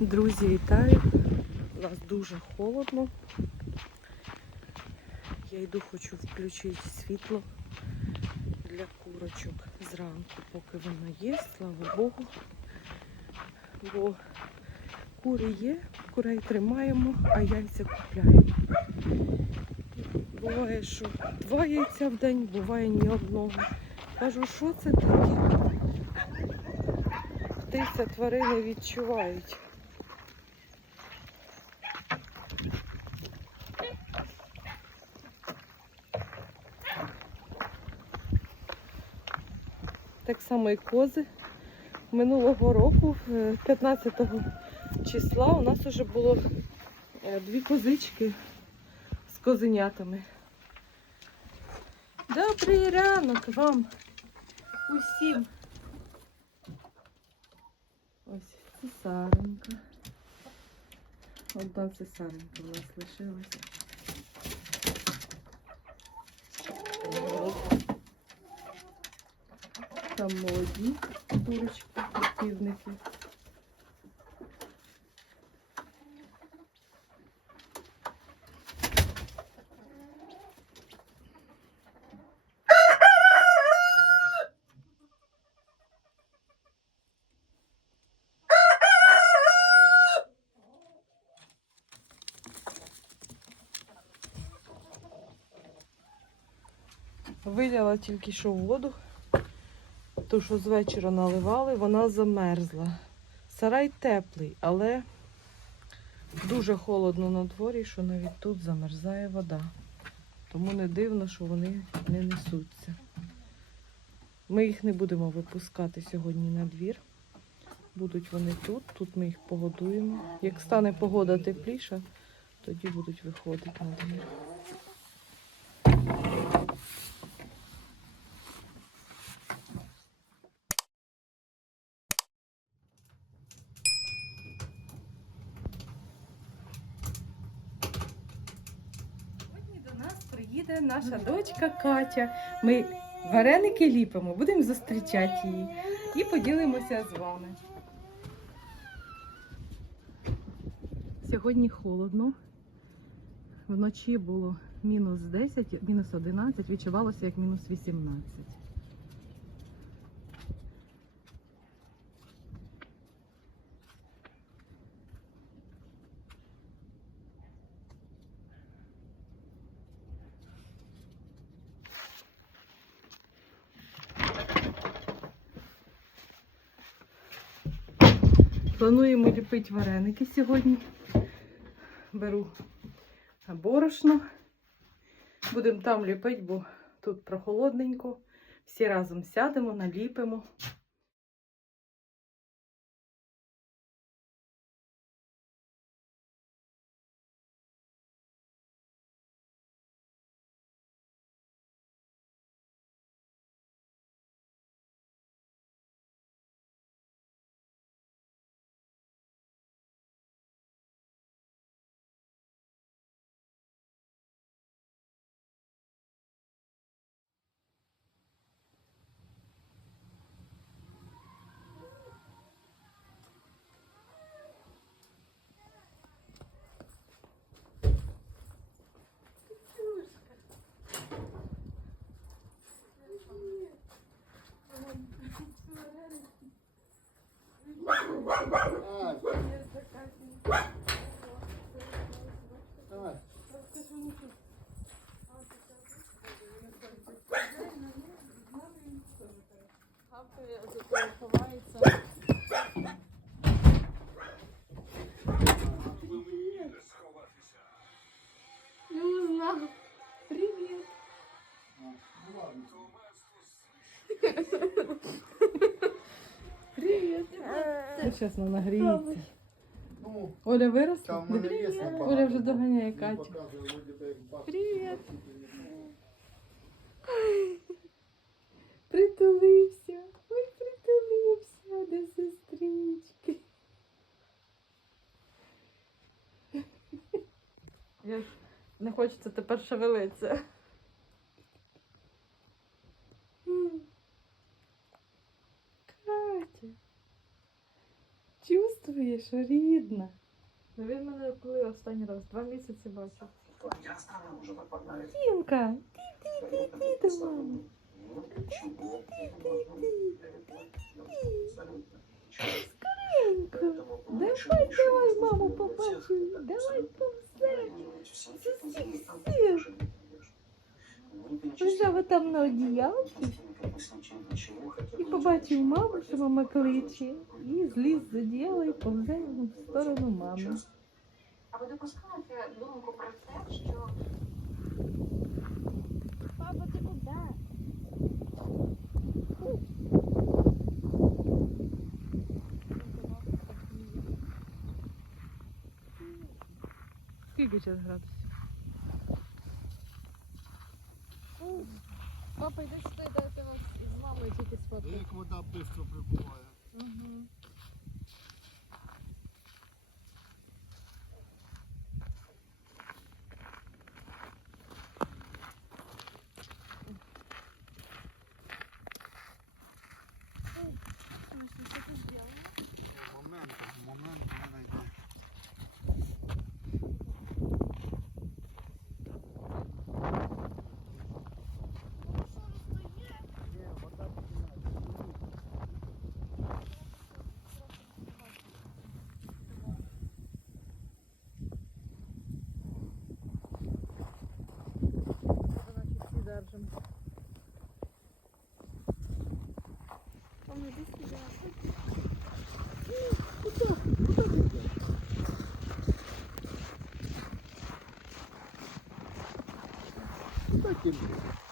Друзі, вітаю. У нас дуже холодно. Я йду, хочу включити світло для курочок зранку, поки воно є, слава Богу. Бо кури є, курей тримаємо, а яйця купляємо. Буває, що два яйця в день, буває ні одного. Кажу, що це таке? Птиця тварини відчувають. Так само і кози. Минулого року, е, 15 числа, у нас вже було е, дві козички з козенятами. Добрий ранок вам усім. Ось цесаренька. Одна цесаренька у нас лишилася. Там молоді курочки, півники. Виляла тільки що воду, Ту, що з вечора наливали, вона замерзла. Сарай теплий, але дуже холодно на дворі, що навіть тут замерзає вода. Тому не дивно, що вони не несуться. Ми їх не будемо випускати сьогодні на двір. Будуть вони тут, тут ми їх погодуємо. Як стане погода тепліша, тоді будуть виходити на двір. Сьогодні до приїде наша дочка Катя. Ми вареники ліпимо, будемо зустрічати її і поділимося з вами. Сьогодні холодно. Вночі було мінус 10, мінус 11, відчувалося як мінус 18. Плануємо ліпити вареники сьогодні. Беру борошно. Будемо там ліпити, бо тут прохолодненько. Всі разом сядемо, наліпимо. Люзна, привіт. Привіт! Ну, зараз вона нагріється. Ну, Оля виросла? Оля вже доганяє Катю. Привіт. Притулився. Ой, притулився до сестрички. Я не хочеться тепер шевелитися. Катя. Чувствуєш? Ти рідна? Ну, Він мене коли останній раз? Два місяці бачив. Тімка, ти-ти-ти-ти до мами. Скоренько. Давай, давай, маму побачу. Давай повзе. З. Лежав там на одіялці і побачив маму, що мама кличе, і зліз з одіяла і повзе в сторону мами. А ви допускаєте думку про те, що Папа, ти куди? Скільки зараз градусів? Сфоткати. Як вода швидко прибуває. Ти, блядь?